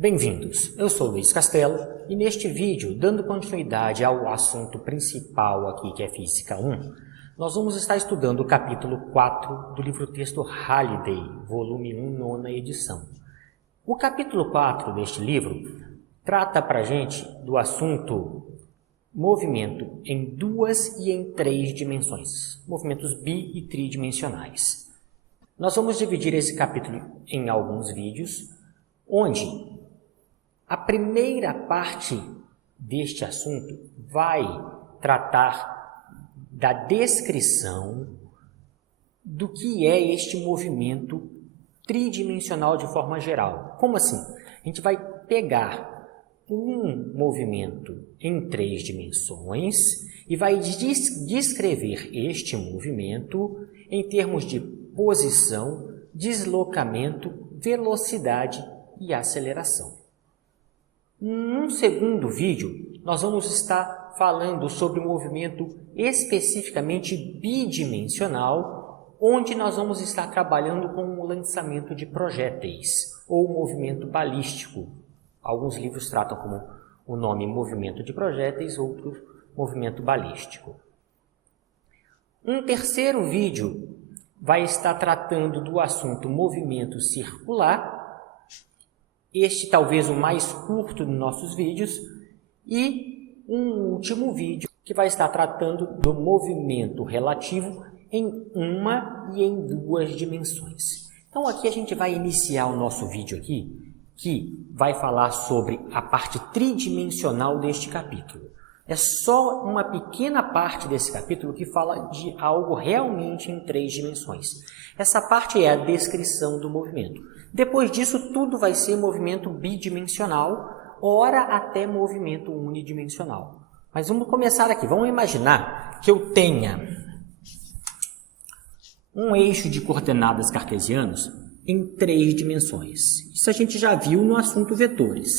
Bem-vindos, eu sou Luiz Castelo e neste vídeo, dando continuidade ao assunto principal aqui que é Física 1, nós vamos estar estudando o capítulo 4 do livro-texto Halliday, volume 1, nona edição. O capítulo 4 deste livro trata para a gente do assunto movimento em 2 e em 3 dimensões, movimentos bi- e tridimensionais. Nós vamos dividir esse capítulo em alguns vídeos, onde a primeira parte deste assunto vai tratar da descrição do que é este movimento tridimensional de forma geral. Como assim? A gente vai pegar um movimento em 3 dimensões e vai descrever este movimento em termos de posição, deslocamento, velocidade e aceleração. Num segundo vídeo, nós vamos estar falando sobre o movimento especificamente bidimensional, onde nós vamos estar trabalhando com o lançamento de projéteis, ou movimento balístico. Alguns livros tratam como o nome movimento de projéteis, outros movimento balístico. Um terceiro vídeo vai estar tratando do assunto movimento circular, este talvez o mais curto dos nossos vídeos, e um último vídeo que vai estar tratando do movimento relativo em 1 e em 2 dimensões. Então aqui a gente vai iniciar o nosso vídeo aqui, que vai falar sobre a parte tridimensional deste capítulo. É só uma pequena parte desse capítulo que fala de algo realmente em 3 dimensões. Essa parte é a descrição do movimento. Depois disso, tudo vai ser movimento bidimensional, ora até movimento unidimensional. Mas vamos começar aqui. Vamos imaginar que eu tenha um eixo de coordenadas cartesianos em 3 dimensões. Isso a gente já viu no assunto vetores.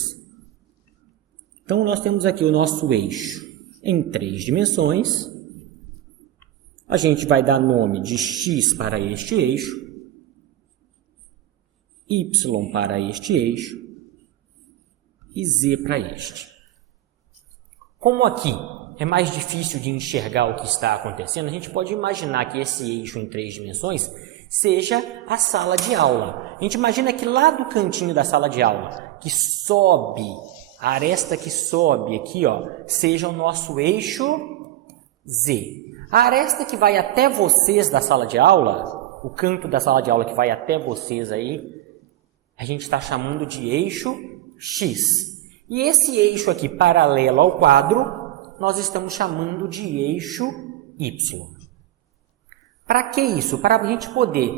Então, nós temos aqui o nosso eixo em 3 dimensões. A gente vai dar nome de x para este eixo, y para este eixo e z para este. Como aqui é mais difícil de enxergar o que está acontecendo, a gente pode imaginar que esse eixo em 3 dimensões seja a sala de aula. A gente imagina que lá do cantinho da sala de aula, que sobe, a aresta que sobe aqui, ó, seja o nosso eixo Z. A aresta que vai até vocês da sala de aula, o canto da sala de aula que vai até vocês aí, a gente está chamando de eixo X. E esse eixo aqui, paralelo ao quadro, nós estamos chamando de eixo Y. Para que isso? Para a gente poder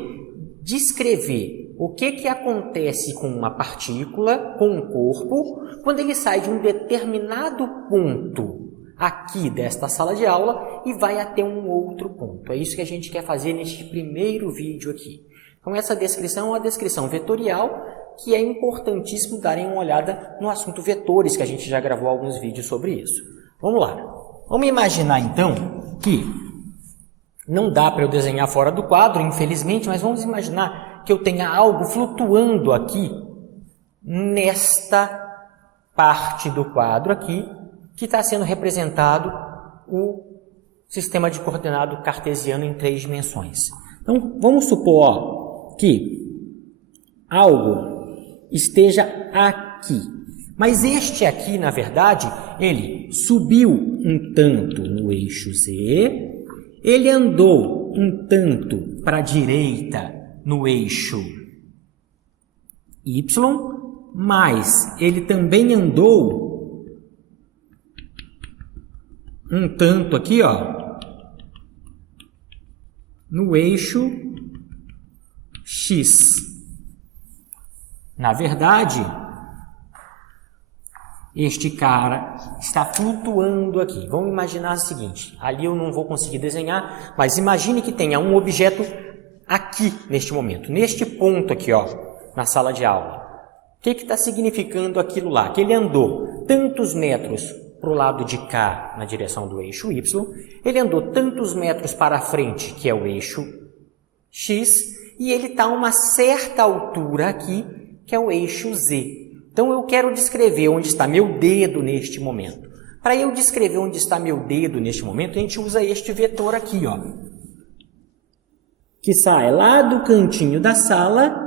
descrever o que acontece com uma partícula, com um corpo, quando ele sai de um determinado ponto aqui desta sala de aula e vai até um outro ponto. É isso que a gente quer fazer neste primeiro vídeo aqui. Então, essa descrição é uma descrição vetorial, que é importantíssimo darem uma olhada no assunto vetores, que a gente já gravou alguns vídeos sobre isso. Vamos lá. Vamos imaginar, então, que não dá para eu desenhar fora do quadro, infelizmente, mas vamos imaginar que eu tenha algo flutuando aqui, nesta parte do quadro aqui, que está sendo representado o sistema de coordenado cartesiano em 3 dimensões. Então, vamos supor que algo esteja aqui. Mas este aqui, na verdade, ele subiu um tanto no eixo Z, ele andou um tanto para a direita no eixo Y, mas ele também andou um tanto aqui, ó, no eixo X. Na verdade, este cara está flutuando aqui. Vamos imaginar o seguinte, ali eu não vou conseguir desenhar, mas imagine que tenha um objeto aqui neste momento, neste ponto aqui, ó, na sala de aula. O que está significando aquilo lá? Que ele andou tantos metros para o lado de cá, na direção do eixo Y, ele andou tantos metros para a frente, que é o eixo X, e ele está a uma certa altura aqui, que é o eixo Z. Então, eu quero descrever onde está meu dedo neste momento. Para eu descrever onde está meu dedo neste momento, a gente usa este vetor aqui, ó, que sai lá do cantinho da sala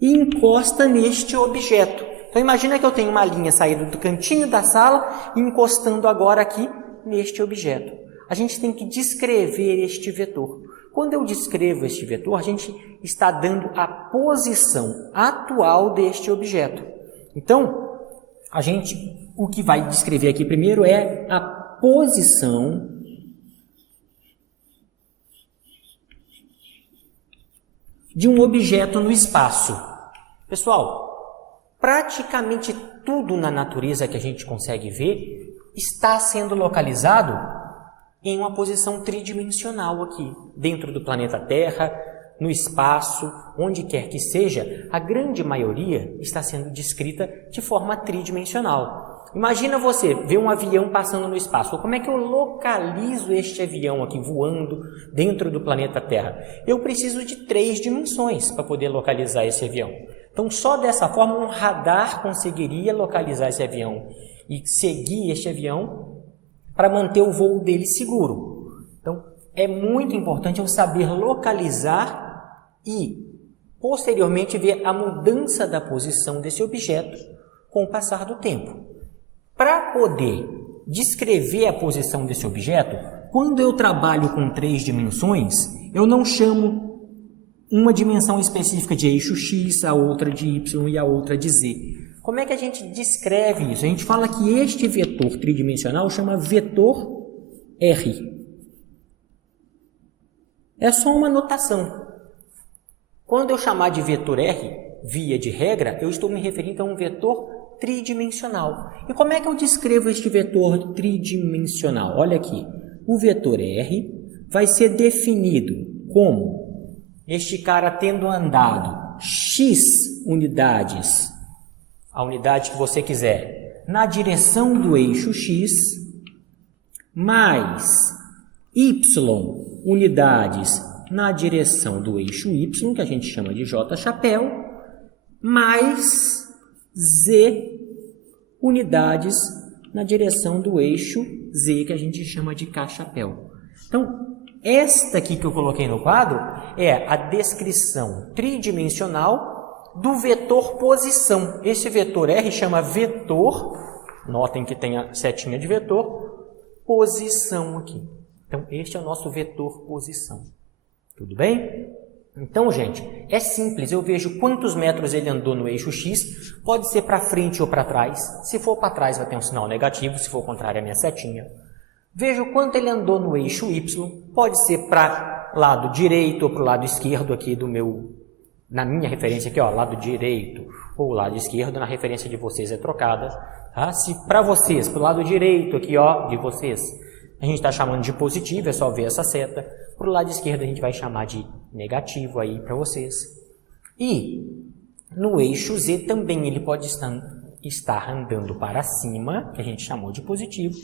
e encosta neste objeto. Então, imagina que eu tenho uma linha saindo do cantinho da sala e encostando agora aqui neste objeto. A gente tem que descrever este vetor. Quando eu descrevo este vetor, a gente está dando a posição atual deste objeto. Então, o que vai descrever aqui primeiro é a posição de um objeto no espaço. Pessoal, praticamente tudo na natureza que a gente consegue ver está sendo localizado em uma posição tridimensional aqui, dentro do planeta Terra, no espaço, onde quer que seja, a grande maioria está sendo descrita de forma tridimensional. Imagina você ver um avião passando no espaço. Como é que eu localizo este avião aqui voando dentro do planeta Terra? Eu preciso de 3 dimensões para poder localizar esse avião. Então, só dessa forma, um radar conseguiria localizar esse avião e seguir este avião para manter o voo dele seguro. Então, é muito importante eu saber localizar e, posteriormente, ver a mudança da posição desse objeto com o passar do tempo. Para poder descrever a posição desse objeto, quando eu trabalho com 3 dimensões, eu não chamo uma dimensão específica de eixo X, a outra de Y e a outra de Z. Como é que a gente descreve isso? A gente fala que este vetor tridimensional chama vetor R. É só uma notação. Quando eu chamar de vetor R, via de regra, eu estou me referindo a um vetor tridimensional. E como é que eu descrevo este vetor tridimensional? Olha aqui, o vetor R vai ser definido como este cara tendo andado X unidades, a unidade que você quiser, na direção do eixo X, mais Y unidades na direção do eixo Y, que a gente chama de J chapéu, mais Z unidades na direção do eixo Z, que a gente chama de K chapéu. Então, esta aqui que eu coloquei no quadro é a descrição tridimensional do vetor posição. Esse vetor R chama vetor, notem que tem a setinha de vetor, posição aqui. Então, este é o nosso vetor posição. Tudo bem? Então, gente, é simples. Eu vejo quantos metros ele andou no eixo X. Pode ser para frente ou para trás. Se for para trás, vai ter um sinal negativo. Se for o contrário, é a minha setinha. Vejo quanto ele andou no eixo Y. Pode ser para lado direito ou para o lado esquerdo aqui do meu... Na minha referência aqui, ó, lado direito ou lado esquerdo. Na referência de vocês é trocada. Tá? Se para vocês, para o lado direito aqui, ó, de vocês, a gente está chamando de positivo, é só ver essa seta. Para o lado esquerdo a gente vai chamar de negativo aí para vocês. E no eixo Z também ele pode estar andando para cima, que a gente chamou de positivo,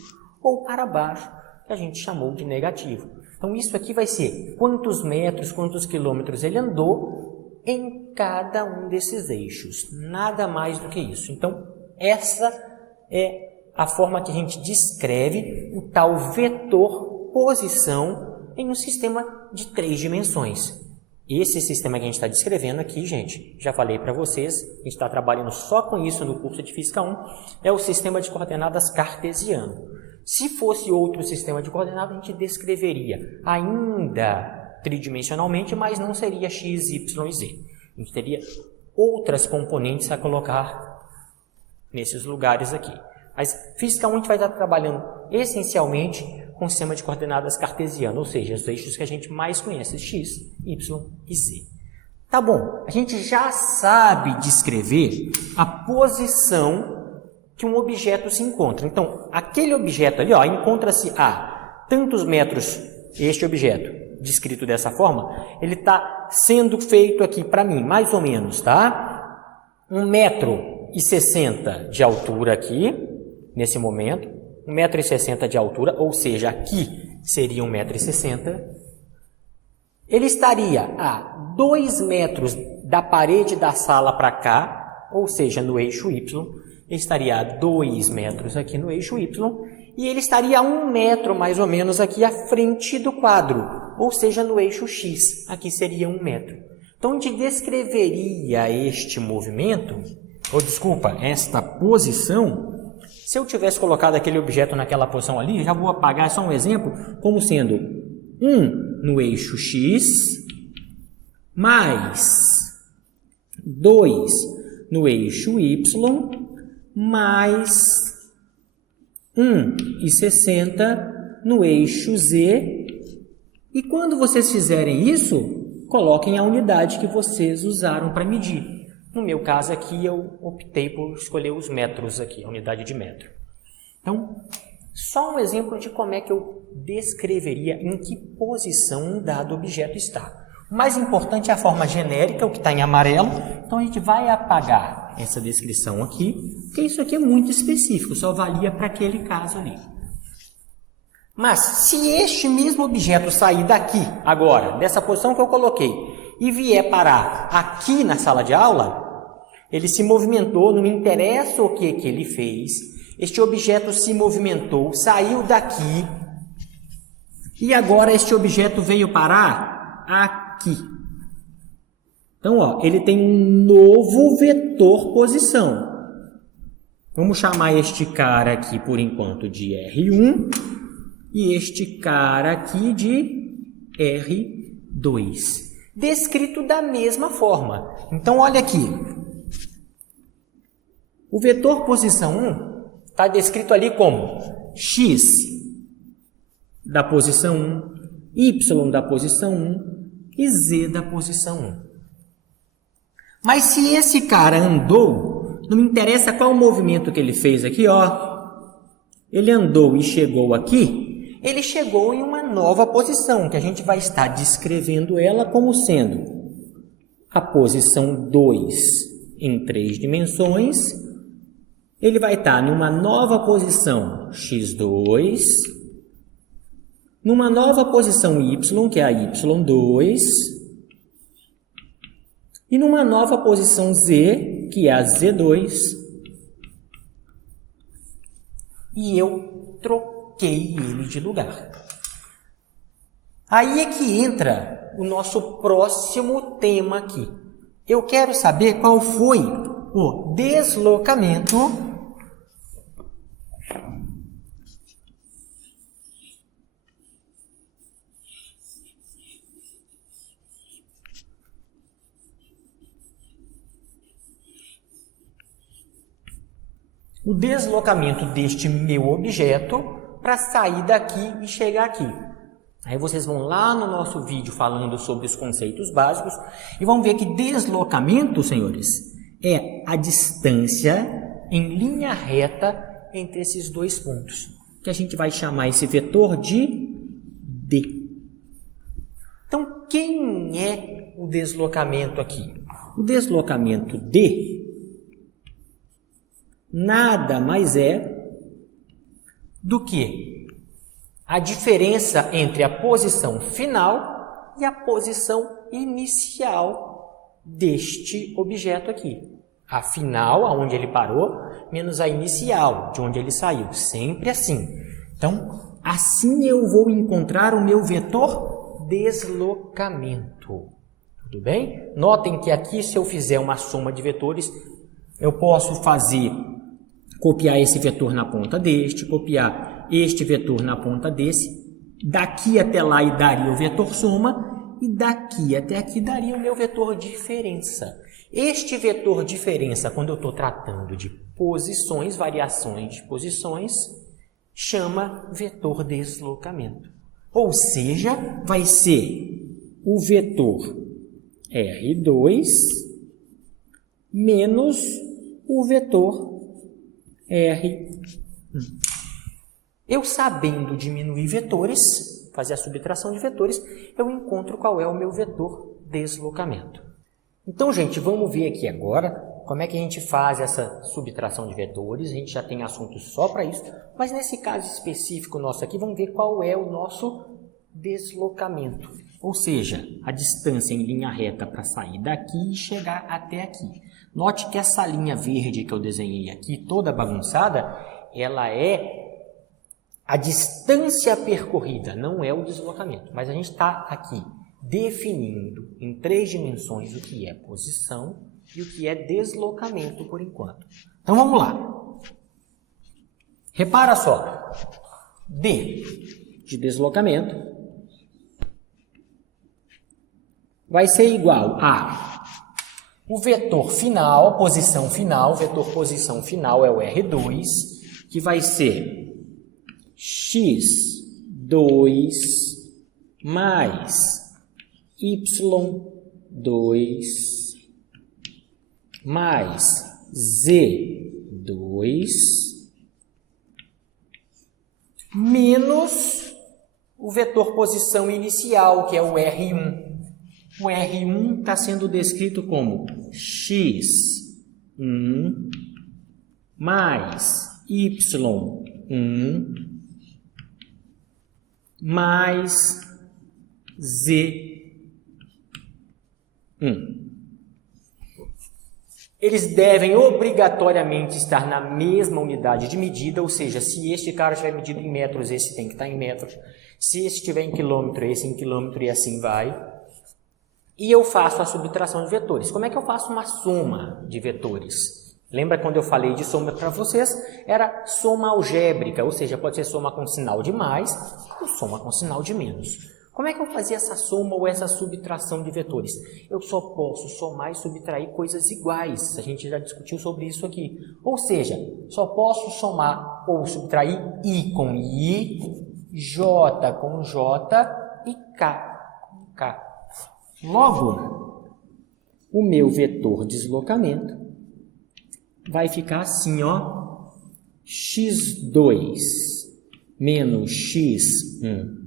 ou para baixo, que a gente chamou de negativo. Então isso aqui vai ser quantos metros, quantos quilômetros ele andou em cada um desses eixos. Nada mais do que isso. Então essa é a forma que a gente descreve o tal vetor posição em um sistema de 3 dimensões. Esse sistema que a gente está descrevendo aqui, gente, já falei para vocês, a gente está trabalhando só com isso no curso de Física 1, é o sistema de coordenadas cartesiano. Se fosse outro sistema de coordenadas, a gente descreveria ainda tridimensionalmente, mas não seria x, y e z. A gente teria outras componentes a colocar nesses lugares aqui. Mas Física 1 a gente vai estar trabalhando essencialmente com o sistema de coordenadas cartesiano, ou seja, os eixos que a gente mais conhece, x, y e z. Tá bom, a gente já sabe descrever a posição que um objeto se encontra. Então, aquele objeto ali, ó, encontra-se a tantos metros, este objeto, descrito dessa forma, ele está sendo feito aqui para mim, mais ou menos, tá? 1,60 m de altura aqui, nesse momento, 1,60 m de altura, ou seja, aqui seria 1,60 m. Ele estaria a 2 metros da parede da sala para cá, ou seja, no eixo Y, ele estaria a 2 metros aqui no eixo Y, e ele estaria a 1 metro mais ou menos aqui à frente do quadro, ou seja, no eixo X, aqui seria 1 metro. Então, a gente descreveria este movimento, esta posição, se eu tivesse colocado aquele objeto naquela posição ali, já vou apagar só um exemplo, como sendo 1 no eixo X, mais 2 no eixo Y, mais 1,60 no eixo Z. E quando vocês fizerem isso, coloquem a unidade que vocês usaram para medir. No meu caso aqui, eu optei por escolher os metros aqui, a unidade de metro. Então, só um exemplo de como é que eu descreveria em que posição um dado objeto está. O mais importante é a forma genérica, o que está em amarelo. Então, a gente vai apagar essa descrição aqui, porque isso aqui é muito específico, só valia para aquele caso ali. Mas, se este mesmo objeto sair daqui, agora, dessa posição que eu coloquei, e vier parar aqui na sala de aula, ele se movimentou, não me interessa o que ele fez, este objeto se movimentou, saiu daqui, e agora este objeto veio parar aqui. Então, ó, ele tem um novo vetor posição. Vamos chamar este cara aqui, por enquanto, de R1, e este cara aqui de R2. Descrito da mesma forma. Então, olha aqui. O vetor posição 1 está descrito ali como x da posição 1, y da posição 1 e z da posição 1. Mas se esse cara andou, não me interessa qual o movimento que ele fez aqui, ó. Ele andou e chegou aqui, ele chegou em uma nova posição, que a gente vai estar descrevendo ela como sendo a posição 2 em 3 dimensões. Ele vai estar numa nova posição x2, numa nova posição y, que é a y2, e numa nova posição z, que é a z2. E eu troquei ele de lugar. Aí é que entra o nosso próximo tema aqui. Eu quero saber qual foi o deslocamento deste meu objeto para sair daqui e chegar aqui. Aí vocês vão lá no nosso vídeo falando sobre os conceitos básicos e vão ver que deslocamento, senhores, é a distância em linha reta entre esses dois pontos, que a gente vai chamar esse vetor de D. Então, quem é o deslocamento aqui? O deslocamento D nada mais é do que a diferença entre a posição final e a posição inicial deste objeto aqui. A final, aonde ele parou, menos a inicial, de onde ele saiu. Sempre assim. Então, assim eu vou encontrar o meu vetor deslocamento. Tudo bem? Notem que aqui, se eu fizer uma soma de vetores, eu posso copiar esse vetor na ponta deste, copiar este vetor na ponta desse, daqui até lá e daria o vetor soma, e daqui até aqui daria o meu vetor diferença. Este vetor diferença, quando eu estou tratando de posições, variações de posições, chama vetor deslocamento. Ou seja, vai ser o vetor R2 menos o vetor R1. Eu sabendo diminuir vetores, fazer a subtração de vetores, eu encontro qual é o meu vetor deslocamento. Então, gente, vamos ver aqui agora como é que a gente faz essa subtração de vetores. A gente já tem assunto só para isso, mas nesse caso específico nosso aqui, vamos ver qual é o nosso deslocamento. ou seja, a distância em linha reta para sair daqui e chegar até aqui. Note que essa linha verde que eu desenhei aqui, toda bagunçada, ela é a distância percorrida, não é o deslocamento. Mas a gente está aqui definindo em 3 dimensões o que é posição e o que é deslocamento por enquanto. Então vamos lá. Repara só. D de deslocamento vai ser igual a o vetor final, posição final, vetor posição final é o R2, que vai ser x2 mais y2 mais z2 menos o vetor posição inicial, que é o R1. O R1 está sendo descrito como x1 mais y1 mais z1. Eles devem obrigatoriamente estar na mesma unidade de medida, ou seja, se este cara estiver medido em metros, esse tem que estar em metros. Se esse estiver em quilômetro, esse em quilômetro e assim vai. E eu faço a subtração de vetores. Como é que eu faço uma soma de vetores? Lembra quando eu falei de soma para vocês? Era soma algébrica, ou seja, pode ser soma com sinal de mais ou soma com sinal de menos. Como é que eu fazia essa soma ou essa subtração de vetores? Eu só posso somar e subtrair coisas iguais. A gente já discutiu sobre isso aqui. Ou seja, só posso somar ou subtrair I com I, J com J e K com K. Logo, o meu vetor deslocamento vai ficar assim, ó, x2 menos x1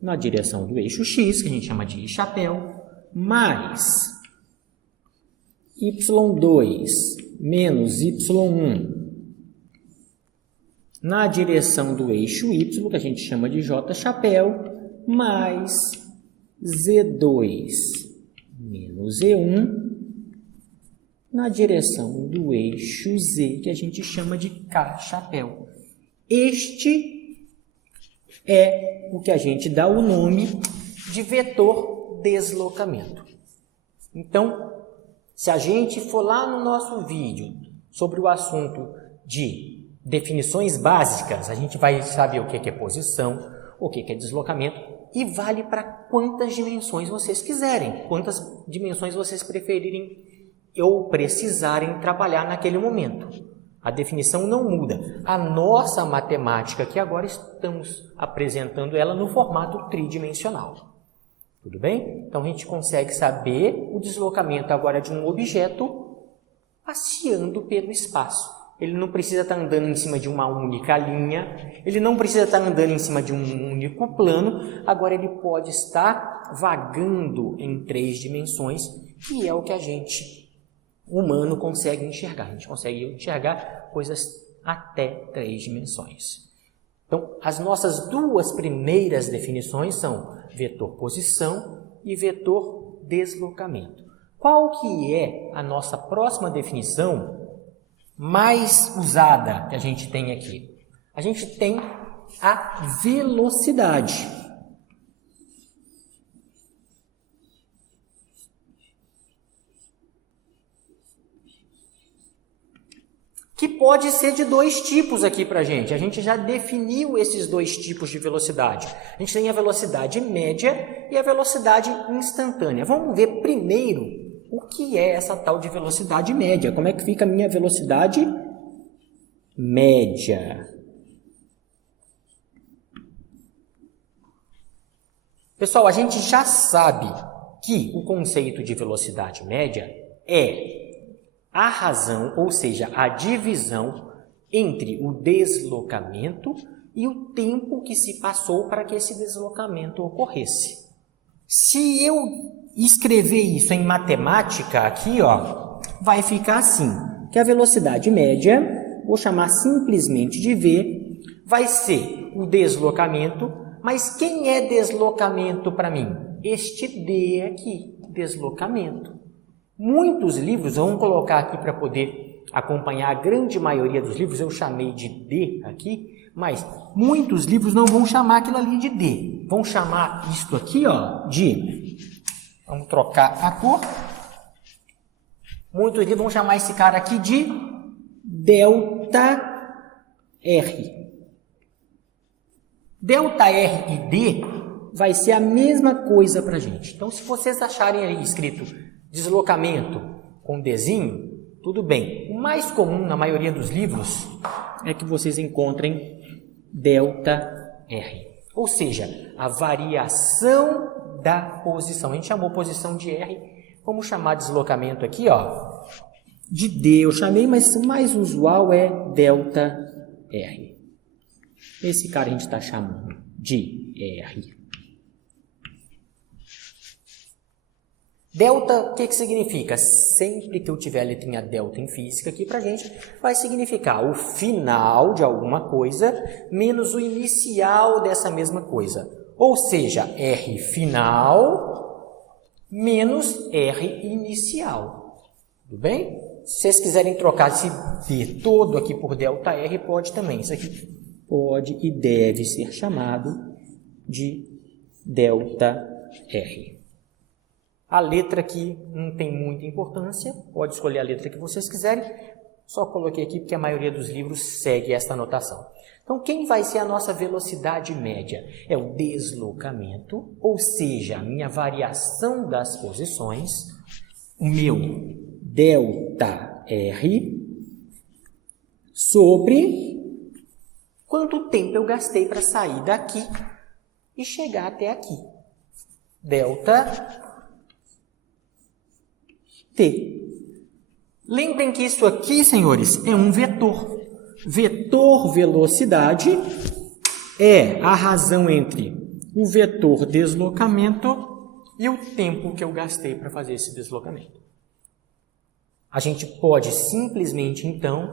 na direção do eixo x, que a gente chama de chapéu, mais y2 menos y1 na direção do eixo y, que a gente chama de j chapéu, mais z2 menos z1 na direção do eixo z, que a gente chama de k chapéu. Este é o que a gente dá o nome de vetor deslocamento. Então, se a gente for lá no nosso vídeo sobre o assunto de definições básicas, a gente vai saber o que é posição, o que é deslocamento, e vale para quantas dimensões vocês quiserem, quantas dimensões vocês preferirem ou precisarem trabalhar naquele momento. A definição não muda. A nossa matemática, que agora estamos apresentando ela no formato tridimensional. Tudo bem? Então, a gente consegue saber o deslocamento agora de um objeto passeando pelo espaço. Ele não precisa estar andando em cima de uma única linha, ele não precisa estar andando em cima de um único plano, agora ele pode estar vagando em 3 dimensões, que é o que a gente, humano, consegue enxergar. A gente consegue enxergar coisas até 3 dimensões. Então, as nossas 2 primeiras definições são vetor posição e vetor deslocamento. Qual que é a nossa próxima definição mais usada que a gente tem aqui? A gente tem a velocidade. Que pode ser de 2 tipos aqui para a gente. A gente já definiu esses 2 tipos de velocidade. A gente tem a velocidade média e a velocidade instantânea. Vamos ver primeiro o que é essa tal de velocidade média. Como é que fica a minha velocidade média? Pessoal, a gente já sabe que o conceito de velocidade média é a razão, ou seja, a divisão entre o deslocamento e o tempo que se passou para que esse deslocamento ocorresse. Se eu escrever isso em matemática aqui, ó, vai ficar assim, que a velocidade média, vou chamar simplesmente de V, vai ser o deslocamento Mas quem é deslocamento para mim? Este D aqui, deslocamento. Muitos livros, vamos colocar aqui para poder acompanhar a grande maioria dos livros, eu chamei de D aqui, mas muitos livros não vão chamar aquilo ali de D. Vão chamar isto aqui, ó, de... Vamos trocar a cor. Muitos livros vão chamar esse cara aqui de delta R. Delta R e D vai ser a mesma coisa para a gente. Então, se vocês acharem aí escrito deslocamento com Dzinho, tudo bem. O mais comum na maioria dos livros é que vocês encontrem delta R. Ou seja, a variação da posição. A gente chamou posição de R, vamos chamar deslocamento aqui, ó, de D. Eu chamei, mas o mais usual é delta R. Esse cara a gente está chamando de R. Delta, o que significa? Sempre que eu tiver a letrinha delta em física aqui para a gente, vai significar o final de alguma coisa menos o inicial dessa mesma coisa. Ou seja, R final menos R inicial. Tudo bem? Se vocês quiserem trocar esse D todo aqui por delta R, pode também. Isso aqui pode e deve ser chamado de delta R. A letra aqui não tem muita importância, pode escolher a letra que vocês quiserem, só coloquei aqui porque a maioria dos livros segue esta anotação. Então, quem vai ser a nossa velocidade média? É o deslocamento, ou seja, a minha variação das posições, o meu delta R, sobre quanto tempo eu gastei para sair daqui e chegar até aqui. Delta T. Lembrem que isso aqui, senhores, é um vetor. Vetor velocidade é a razão entre o vetor deslocamento e o tempo que eu gastei para fazer esse deslocamento. A gente pode simplesmente, então,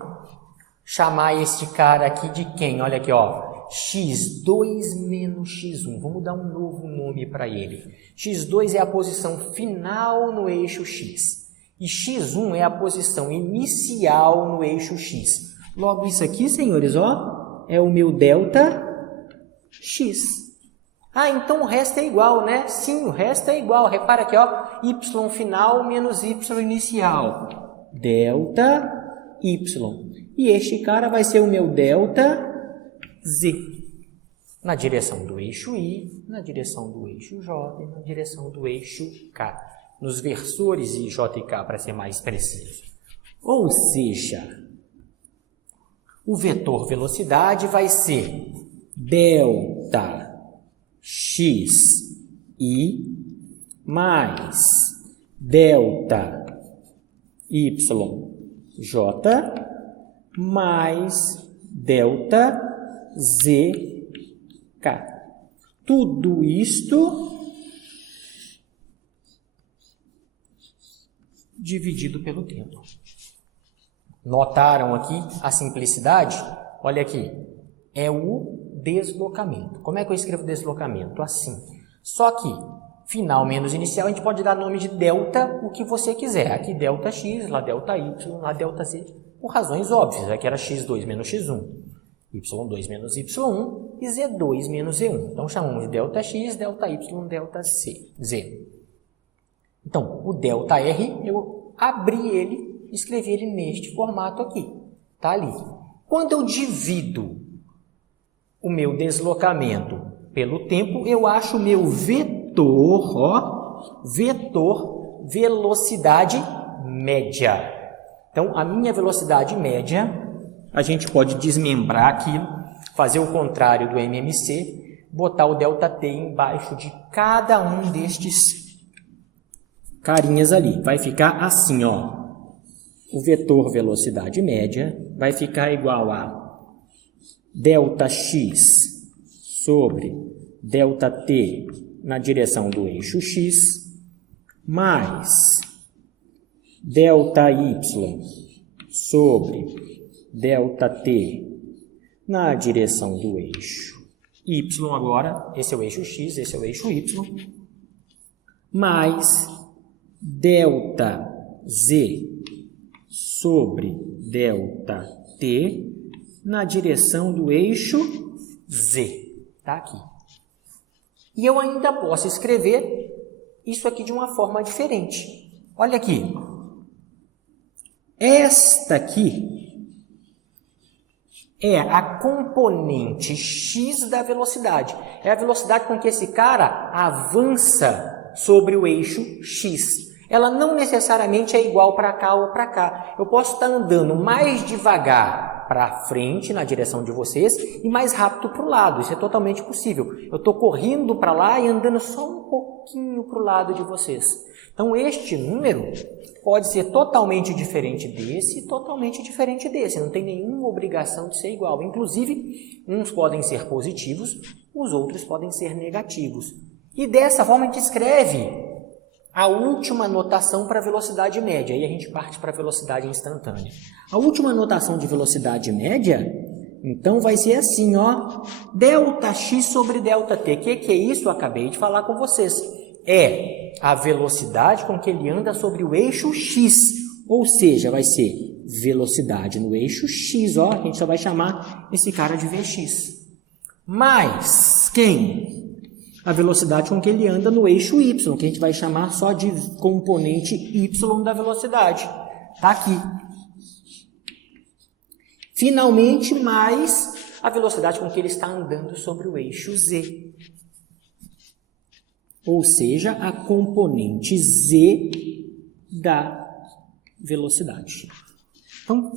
chamar este cara aqui de quem? Olha aqui, ó. x2 menos x1. Vamos dar um novo nome para ele. x2 é a posição final no eixo x. E x1 é a posição inicial no eixo x. Logo, isso aqui, senhores, ó, é o meu delta x. Ah, então o resto é igual, né? Sim, o resto é igual. Repara aqui, ó, y final menos y inicial. Delta y. E este cara vai ser o meu delta z. Na direção do eixo I, na direção do eixo J e na direção do eixo K. Nos versores I, J e K, para ser mais preciso. Ou seja, o vetor velocidade vai ser delta x I mais delta y j mais delta z k. Tudo isto dividido pelo tempo. Notaram aqui a simplicidade? Olha aqui, é o deslocamento. Como é que eu escrevo deslocamento? Assim. Só que final menos inicial, a gente pode dar nome de delta, o que você quiser. Aqui delta x, lá delta y, lá delta z, por razões óbvias. Aqui era x2 menos x1, y2 menos y1 e z2 menos z1. Então, chamamos de delta x, delta y, delta z. Então, o delta R, eu abri ele, escrevi ele neste formato aqui. Está ali. Quando eu divido o meu deslocamento pelo tempo, eu acho o meu vetor, ó, vetor velocidade média. Então, a minha velocidade média, a gente pode desmembrar aquilo, fazer o contrário do MMC, botar o ΔT embaixo de cada um destes carinhas ali. Vai ficar assim, ó. O vetor velocidade média vai ficar igual a ΔX sobre ΔT na direção do eixo x, mais ΔY sobre ΔT na direção do eixo y agora, esse é o eixo x, esse é o eixo y, mais delta z sobre delta t na direção do eixo z. Está aqui. E eu ainda posso escrever isso aqui de uma forma diferente. Olha aqui. Esta aqui é a componente x da velocidade. É a velocidade com que esse cara avança sobre o eixo x. Ela não necessariamente é igual para cá ou para cá. Eu posso estar andando mais devagar para frente, na direção de vocês, e mais rápido para o lado. Isso é totalmente possível. Eu estou correndo para lá e andando só um pouquinho para o lado de vocês. Então, este número pode ser totalmente diferente desse e totalmente diferente desse. Não tem nenhuma obrigação de ser igual. Inclusive, uns podem ser positivos, os outros podem ser negativos. E dessa forma, a gente escreve a última notação para a velocidade média. Aí a gente parte para a velocidade instantânea. A última notação de velocidade média, então, vai ser assim, ó. Delta x sobre delta t. O que é isso? Eu acabei de falar com vocês. É a velocidade com que ele anda sobre o eixo x. Ou seja, vai ser velocidade no eixo x, ó. A gente só vai chamar esse cara de Vx. Mais quem? A velocidade com que ele anda no eixo y, que a gente vai chamar só de componente y da velocidade. Está aqui. Finalmente, mais a velocidade com que ele está andando sobre o eixo z. Ou seja, a componente z da velocidade. Então,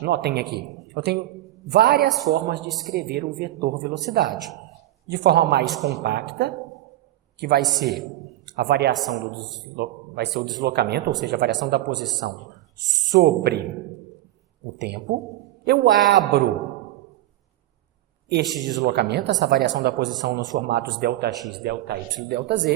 notem aqui. Eu tenho várias formas de escrever o vetor velocidade. De forma mais compacta, que vai ser a variação vai ser o deslocamento, ou seja, a variação da posição sobre o tempo. Eu abro este deslocamento, essa variação da posição nos formatos Δx, Δy, Δz.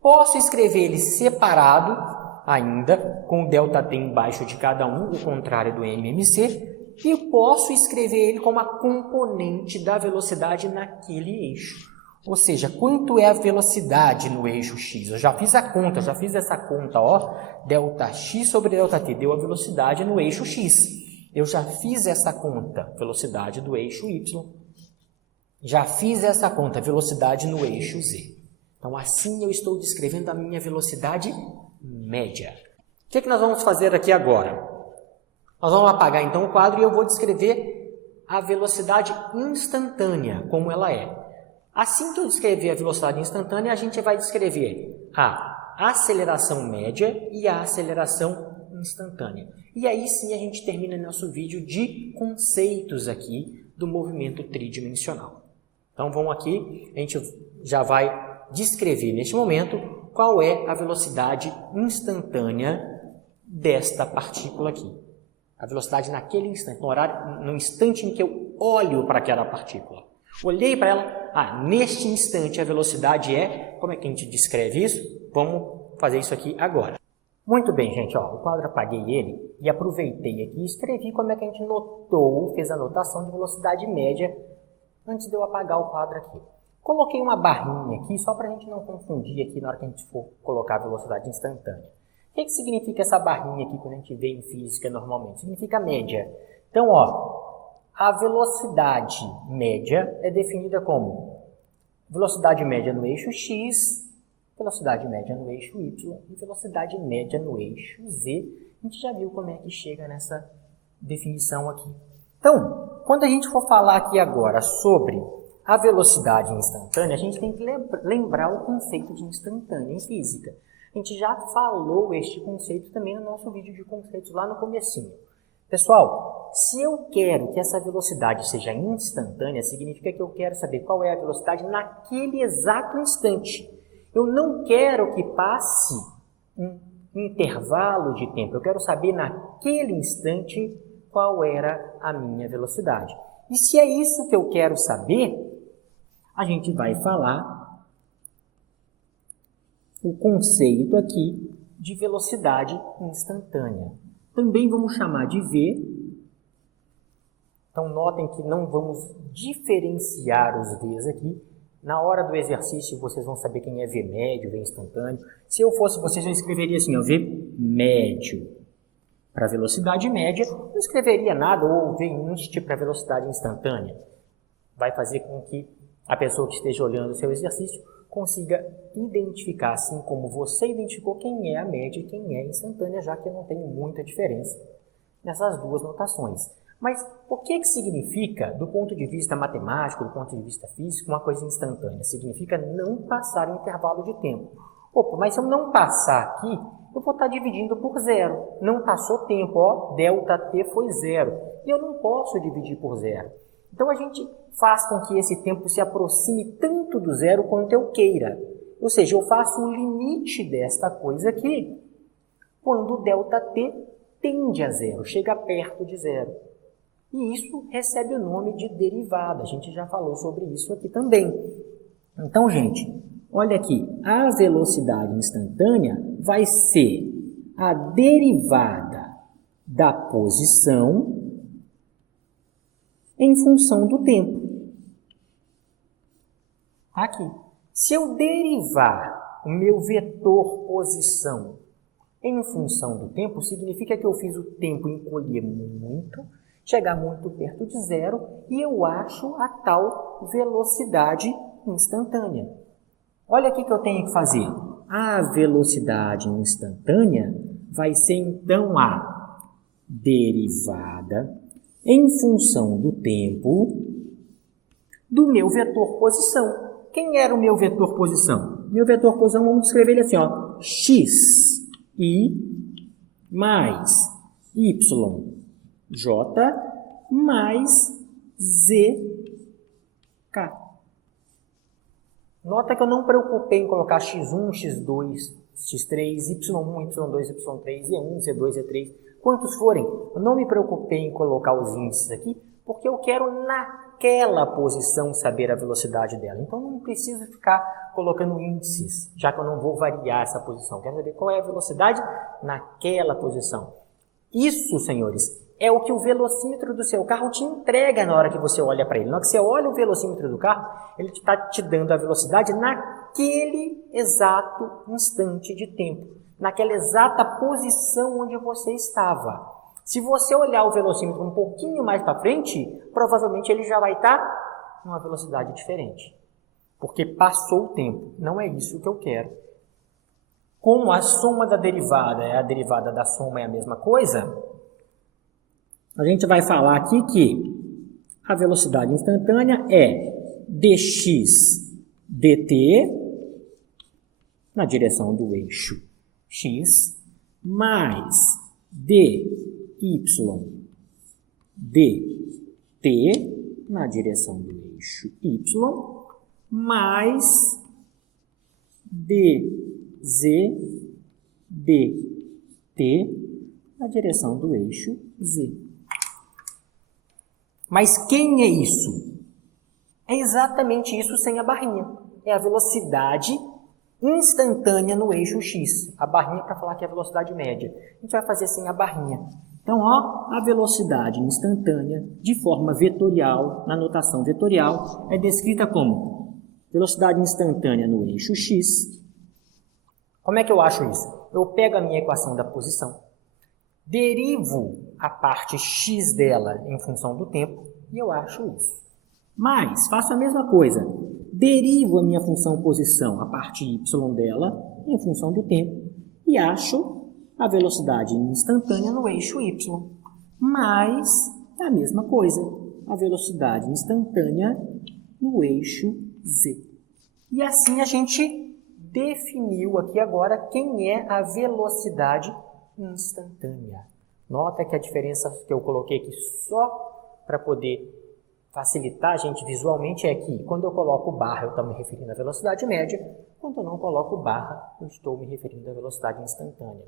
Posso escrever ele separado ainda, com o ΔT embaixo de cada um, o contrário do MMC. E posso escrever ele como a componente da velocidade naquele eixo. Ou seja, quanto é a velocidade no eixo x? Eu já fiz a conta, já fiz essa conta, ó. Δx sobre ΔT deu a velocidade no eixo x. Eu já fiz essa conta, velocidade do eixo y. Já fiz essa conta, velocidade no eixo z. Então, assim eu estou descrevendo a minha velocidade média. O que nós vamos fazer aqui agora? Nós vamos apagar então o quadro e eu vou descrever a velocidade instantânea, como ela é. Assim que eu descrever a velocidade instantânea, a gente vai descrever a aceleração média e a aceleração instantânea. E aí sim a gente termina nosso vídeo de conceitos aqui do movimento tridimensional. Então vamos aqui, a gente já vai descrever neste momento qual é a velocidade instantânea desta partícula aqui. A velocidade naquele instante, no instante em que eu olho para aquela partícula. Olhei para ela, neste instante a velocidade é... Como é que a gente descreve isso? Vamos fazer isso aqui agora. Muito bem, gente, ó, o quadro apaguei ele e aproveitei aqui e escrevi como é que a gente notou, fez a notação de velocidade média antes de eu apagar o quadro aqui. Coloquei uma barrinha aqui só para a gente não confundir aqui na hora que a gente for colocar a velocidade instantânea. O que significa essa barrinha aqui quando a gente vê em física normalmente? Significa média. Então, ó, a velocidade média é definida como velocidade média no eixo x, velocidade média no eixo y e velocidade média no eixo z. A gente já viu como é que chega nessa definição aqui. Então, quando a gente for falar aqui agora sobre a velocidade instantânea, a gente tem que lembrar o conceito de instantânea em física. A gente já falou este conceito também no nosso vídeo de conceitos lá no comecinho. Pessoal, se eu quero que essa velocidade seja instantânea, significa que eu quero saber qual é a velocidade naquele exato instante. Eu não quero que passe um intervalo de tempo. Eu quero saber naquele instante qual era a minha velocidade. E se é isso que eu quero saber, a gente vai falar o conceito aqui de velocidade instantânea. Também vamos chamar de V Então, notem que não vamos diferenciar os V's aqui. Na hora do exercício, vocês vão saber quem é V médio, V instantâneo. Se eu fosse vocês, eu escreveria assim, ó, V médio para velocidade média. Não escreveria nada, ou V inst para velocidade instantânea. Vai fazer com que a pessoa que esteja olhando o seu exercício consiga identificar, assim como você identificou, quem é a média e quem é a instantânea, já que eu não tenho muita diferença nessas duas notações. Mas o que significa, do ponto de vista matemático, do ponto de vista físico, uma coisa instantânea? Significa não passar em intervalo de tempo. Opa, mas se eu não passar aqui, eu vou estar dividindo por zero. Não passou tempo, ó, delta t foi zero. E eu não posso dividir por zero. Então a gente faz com que esse tempo se aproxime tanto do zero quanto eu queira. Ou seja, eu faço o limite desta coisa aqui quando o delta t tende a zero, chega perto de zero. E isso recebe o nome de derivada. A gente já falou sobre isso aqui também. Então, gente, olha aqui. A velocidade instantânea vai ser a derivada da posição em função do tempo. Aqui. Se eu derivar o meu vetor posição em função do tempo, significa que eu fiz o tempo encolher muito, chegar muito perto de zero, e eu acho a tal velocidade instantânea. Olha aqui que eu tenho que fazer. A velocidade instantânea vai ser, então, a derivada em função do tempo do meu vetor posição. Quem era o meu vetor posição? Meu vetor posição, vamos escrever ele assim, ó, x, i, mais y, j mais z, k. Nota que eu não me preocupei em colocar x1, x2, x3, y1, y2, y3, z1, z2, z3, quantos forem. Eu não me preocupei em colocar os índices aqui, porque eu quero naquela posição saber a velocidade dela. Então, não preciso ficar colocando índices, já que eu não vou variar essa posição. Quero saber qual é a velocidade naquela posição. Isso, senhores, é o que o velocímetro do seu carro te entrega na hora que você olha para ele. Na hora que você olha o velocímetro do carro, ele está te dando a velocidade naquele exato instante de tempo, naquela exata posição onde você estava. Se você olhar o velocímetro um pouquinho mais para frente, provavelmente ele já vai estar numa velocidade diferente, porque passou o tempo. Não é isso que eu quero. Como a soma da derivada é a derivada da soma é a mesma coisa, a gente vai falar aqui que a velocidade instantânea é dx dt na direção do eixo x mais dy dt na direção do eixo y mais dz dt na direção do eixo z. Mas quem é isso? É exatamente isso sem a barrinha. É a velocidade instantânea no eixo x. A barrinha para falar que é a velocidade média. A gente vai fazer sem a barrinha. Então, ó, a velocidade instantânea de forma vetorial, na notação vetorial, é descrita como velocidade instantânea no eixo x. Como é que eu acho isso? Eu pego a minha equação da posição, derivo a parte x dela em função do tempo e eu acho isso. Mas faço a mesma coisa. Derivo a minha função posição, a parte y dela, em função do tempo e acho a velocidade instantânea no eixo y. Mas é a mesma coisa. A velocidade instantânea no eixo z. E assim a gente definiu aqui agora quem é a velocidade instantânea. Nota que a diferença que eu coloquei aqui só para poder facilitar a gente visualmente é que quando eu coloco barra eu estou me referindo à velocidade média, quando eu não coloco barra eu estou me referindo à velocidade instantânea.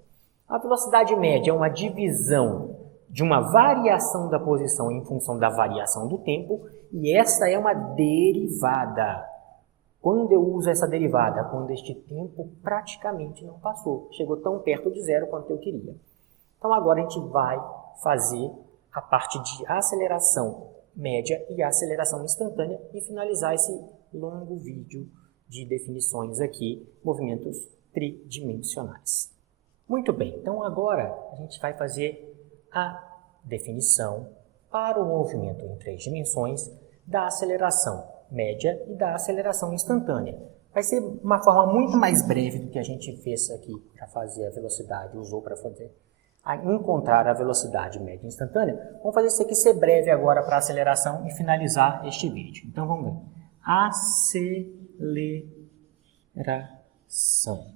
A velocidade média é uma divisão de uma variação da posição em função da variação do tempo e essa é uma derivada. Quando eu uso essa derivada? Quando este tempo praticamente não passou, chegou tão perto de zero quanto eu queria. Então agora a gente vai fazer a parte de aceleração média e a aceleração instantânea e finalizar esse longo vídeo de definições aqui, movimentos tridimensionais. Muito bem, então agora a gente vai fazer a definição para o movimento em 3 dimensões da aceleração média e da aceleração instantânea. Vai ser uma forma muito mais breve do que a gente fez aqui para fazer a velocidade, usou para fazer encontrar a velocidade média instantânea. Vamos fazer isso aqui ser breve agora para a aceleração e finalizar este vídeo. Então vamos ver. Aceleração.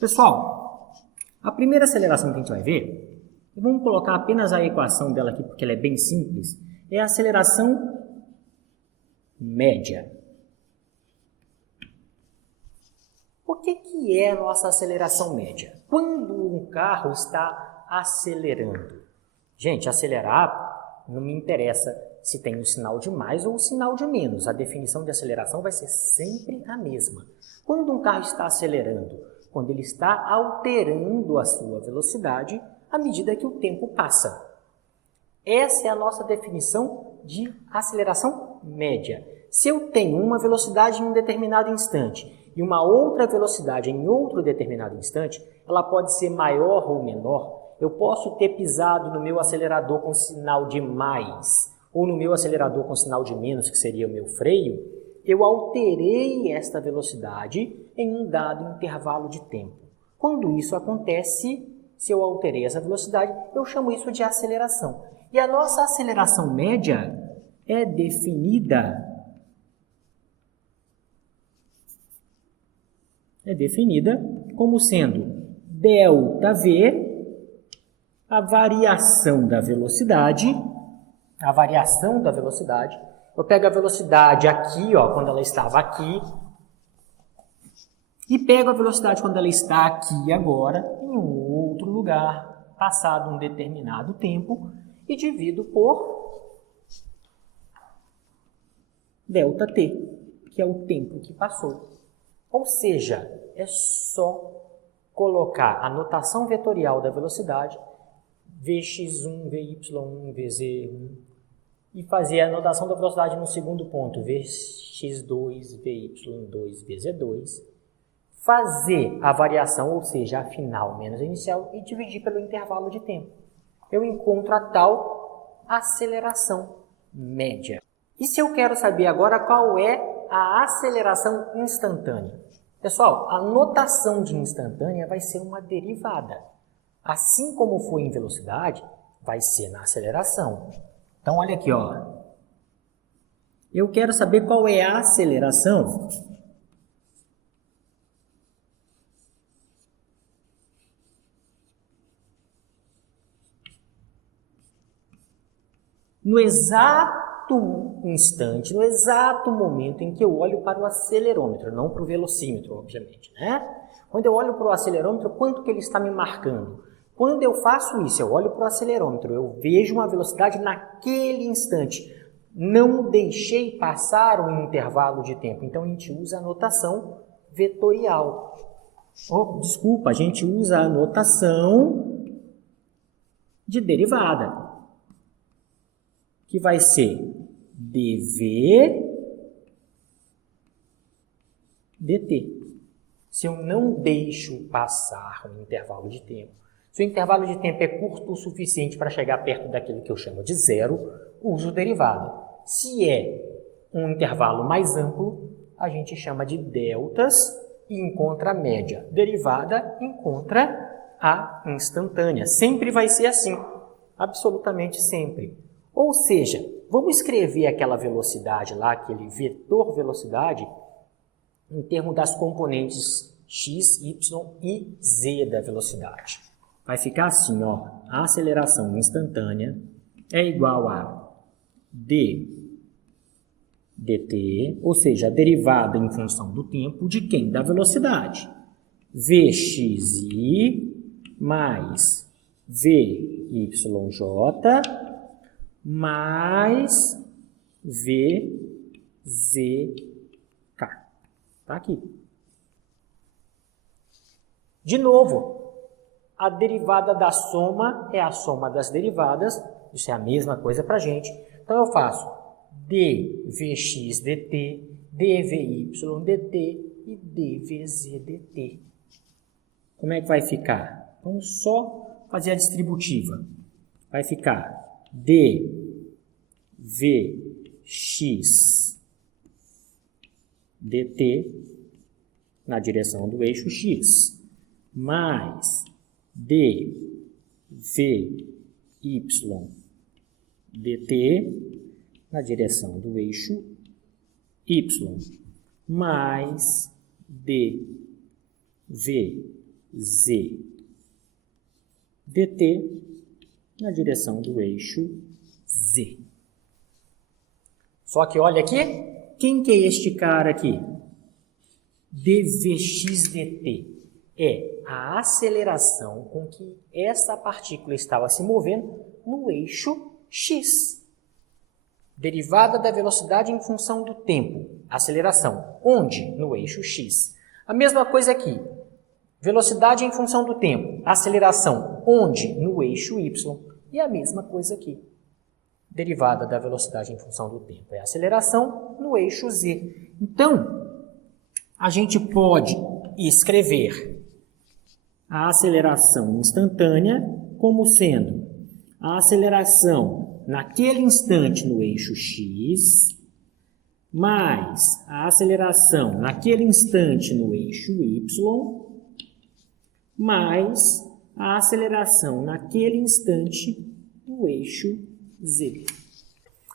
Pessoal, a primeira aceleração que a gente vai ver, vamos colocar apenas a equação dela aqui porque ela é bem simples, é a aceleração média. O que é a nossa aceleração média? Quando um carro está acelerando. Gente, acelerar não me interessa se tem um sinal de mais ou um sinal de menos. A definição de aceleração vai ser sempre a mesma. Quando um carro está acelerando, quando ele está alterando a sua velocidade à medida que o tempo passa. Essa é a nossa definição de aceleração média. Se eu tenho uma velocidade em um determinado instante e uma outra velocidade em outro determinado instante, ela pode ser maior ou menor. Eu posso ter pisado no meu acelerador com sinal de mais ou no meu acelerador com sinal de menos, que seria o meu freio. Eu alterei esta velocidade em um dado intervalo de tempo. Quando isso acontece, se eu alterei essa velocidade, eu chamo isso de aceleração. E a nossa aceleração média é definida como sendo ΔV, a variação da velocidade. Eu pego a velocidade aqui, ó, quando ela estava aqui, e pego a velocidade quando ela está aqui agora, em um outro lugar, passado um determinado tempo, e divido por ΔT, que é o tempo que passou. Ou seja, é só colocar a notação vetorial da velocidade, Vx1, Vy1, Vz1, e fazer a notação da velocidade no segundo ponto, Vx2, Vy2, Vz2, fazer a variação, ou seja, a final menos a inicial, e dividir pelo intervalo de tempo. Eu encontro a tal aceleração média. E se eu quero saber agora qual é a aceleração instantânea? Pessoal, a notação de instantânea vai ser uma derivada. Assim como foi em velocidade, vai ser na aceleração. Então, olha aqui, ó. Eu quero saber qual é a aceleração no exato instante, no exato momento em que eu olho para o acelerômetro, não para o velocímetro, obviamente, né? Quando eu olho para o acelerômetro, quanto que ele está me marcando? Quando eu faço isso, eu olho para o acelerômetro, eu vejo uma velocidade naquele instante. Não deixei passar um intervalo de tempo, então a gente usa a notação vetorial. A gente usa a notação de derivada, que vai ser dv dt. Se eu não deixo passar um intervalo de tempo, se o intervalo de tempo é curto o suficiente para chegar perto daquilo que eu chamo de zero, uso derivada. Se é um intervalo mais amplo, a gente chama de deltas e encontra a média. Derivada encontra a instantânea. Sempre vai ser assim, absolutamente sempre. Ou seja, vamos escrever aquela velocidade lá, aquele vetor velocidade, em termos das componentes x, y e z da velocidade. Vai ficar assim, ó, a aceleração instantânea é igual a dt, ou seja, a derivada em função do tempo de quem? Da velocidade. Vxi mais Vyj mais VZK. Está aqui. De novo, a derivada da soma é a soma das derivadas Isso é a mesma coisa para a gente. Então, eu faço dvx dt, dvy dt e dvz dt. Como é que vai ficar? Vamos só fazer a distributiva. Vai ficar dvx dt na direção do eixo x, mais dvy dt na direção do eixo y, mais dvz dt na direção do eixo z. Só que olha aqui, quem que é este cara aqui? dvx dt é a aceleração com que essa partícula estava se movendo no eixo x. Derivada da velocidade em função do tempo. Aceleração. Onde? No eixo x. A mesma coisa aqui. Velocidade em função do tempo. Aceleração. Onde? No eixo y. E a mesma coisa aqui. Derivada da velocidade em função do tempo. É aceleração no eixo z. Então, a gente pode escrever a aceleração instantânea como sendo a aceleração naquele instante no eixo x, mais a aceleração naquele instante no eixo y, mais a aceleração naquele instante no eixo z.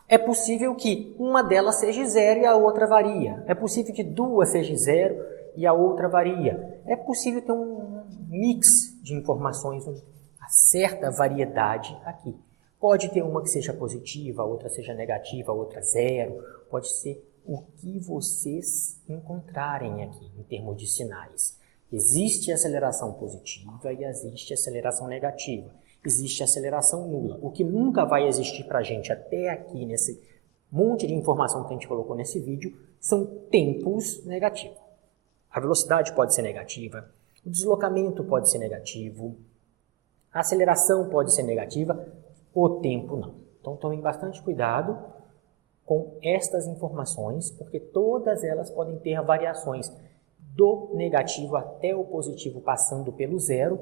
É possível que uma delas seja zero e a outra varia. É possível que duas sejam zero e a outra varia. É possível ter um mix de informações, uma certa variedade aqui. Pode ter uma que seja positiva, a outra seja negativa, a outra zero. Pode ser o que vocês encontrarem aqui em termos de sinais. Existe aceleração positiva e existe aceleração negativa. Existe aceleração nula. O que nunca vai existir para a gente até aqui, nesse monte de informação que a gente colocou nesse vídeo, são tempos negativos. A velocidade pode ser negativa, o deslocamento pode ser negativo, a aceleração pode ser negativa, o tempo não. Então, tomem bastante cuidado com estas informações, porque todas elas podem ter variações do negativo até o positivo, passando pelo zero,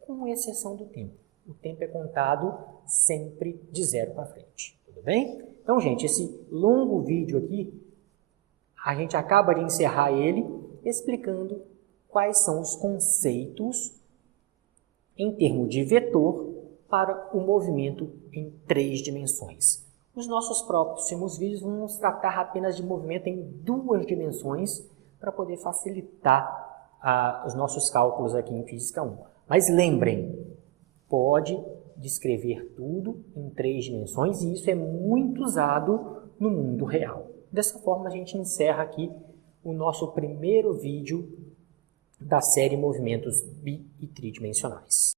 com exceção do tempo. O tempo é contado sempre de zero para frente. Tudo bem? Então, gente, esse longo vídeo aqui, a gente acaba de encerrar ele explicando quais são os conceitos em termos de vetor para o movimento em 3 dimensões. Os nossos próximos vídeos vão tratar apenas de movimento em 2 dimensões para poder facilitar os nossos cálculos aqui em Física 1. Mas lembrem, pode descrever tudo em 3 dimensões e isso é muito usado no mundo real. Dessa forma, a gente encerra aqui o nosso primeiro vídeo da série Movimentos bi- e tridimensionais.